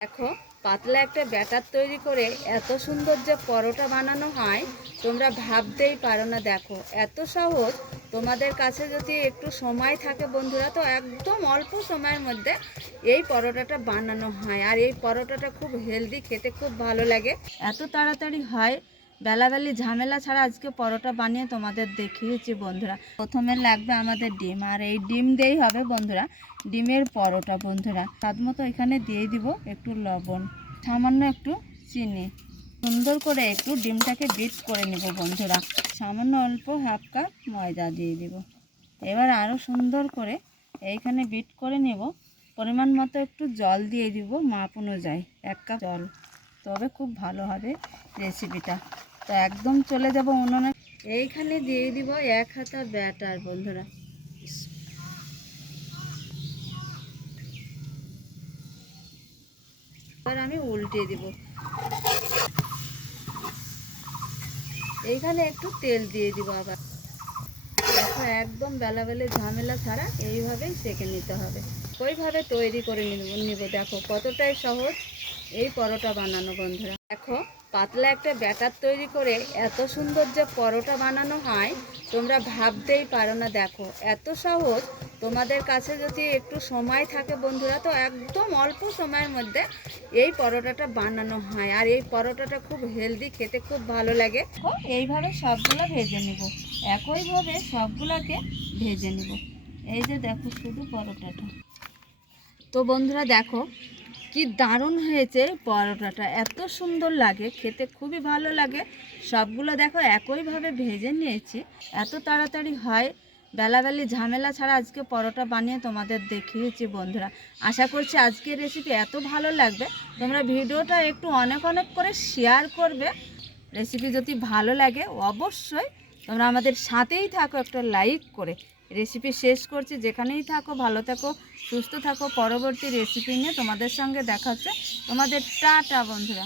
দেখো, পাতলা একটা ব্যাটার তৈরি করে এত সুন্দর যে পরোটা বানানো হয় তোমরা ভাবতেই পারো না। দেখো, এত সহজ। তোমাদের কাছে যদি একটু সময় থাকে বন্ধুরা, তো একদম অল্প সময়ের মধ্যে এই পরোটাটা বানানো হয়। আর এই পরোটাটা খুব হেলদি, খেতে খুব ভালো লাগে, এত তাড়াতাড়ি হয়। বেলাবেলি ঝামেলা ছাড়া আজকে পরোটা বানিয়ে তোমাদের দেখিয়েছি বন্ধুরা। প্রথমে লাগবে আমাদের ডিম, আর এই ডিম দিয়েই হবে বন্ধুরা ডিমের পরোটা। বন্ধুরা স্বাদ মতো এখানে দিয়ে দিব একটু লবণ, সামান্য একটু চিনি, সুন্দর করে একটু ডিমটাকে বিট করে নেব বন্ধুরা। সামান্য অল্প হাফ কাপ ময়দা দিয়ে দিব। এবার আরও সুন্দর করে এইখানে বিট করে নেব। পরিমাণ মতো একটু জল দিয়ে দিব, মাপ অনুযায়ী 1 কাপ জল, তবে খুব ভালো হবে রেসিপিটা। তো একদম চলে যাব উনুনে। এইখানে দিয়ে দিব 1 হাতা ব্যাটার বন্ধুরা। এবার আমি উল্টে দিব। এইখানে একটু তেল দিয়ে দিব আবার। দেখো, একদম বেলাবেলি ঝামেলা ছাড়া এইভাবেই সেঁকে নিতে হবে। ওইভাবে তৈরি করে নিব। দেখো কতটাই সহজ এই পরোটা বানানো বন্ধুরা। দেখো, পাতলা একটা ব্যাটার তৈরি করে এত সুন্দর যে পরোটা বানানো হয় তোমরা ভাবতেই পারো না। দেখো, এত সহজ। তোমাদের কাছে যদি একটু সময় থাকে বন্ধুরা, তো একদম অল্প সময়ের মধ্যে এই পরোটাটা বানানো হয়। আর এই পরোটাটা খুব হেলদি, খেতে খুব ভালো লাগে। এইভাবে সবগুলো ভেজে নিব, একইভাবে সবগুলোকে ভেজে নিব। এই যে দেখো শুধু পরোটাটা। তো বন্ধুরা দেখো কি দারুণ হয়েছে পরোটাটা, এত সুন্দর লাগে খেতে, খুবই ভালো লাগে। সবগুলো দেখো একইভাবে ভেজে নিয়েছি, এত তাড়াতাড়ি হয়। বেলাবেলি ঝামেলা ছাড়া আজকে পরোটা বানিয়ে তোমাদের দেখিয়েছি বন্ধুরা। আশা করছি আজকের রেসিপি এত ভালো লাগবে। তোমরা ভিডিওটা একটু অনেক অনেক করে শেয়ার করবে। রেসিপি যদি ভালো লাগে অবশ্যই তোমরা আমাদের সাথেই থাকো, একটা লাইক করে। রেসিপি শেষ করছি। যেখানেই থাকো ভালো থাকো, সুস্থ থাকো। পরবর্তী রেসিপি নিয়ে তোমাদের সঙ্গে দেখা হচ্ছে। তোমাদের টাটা বন্ধুরা।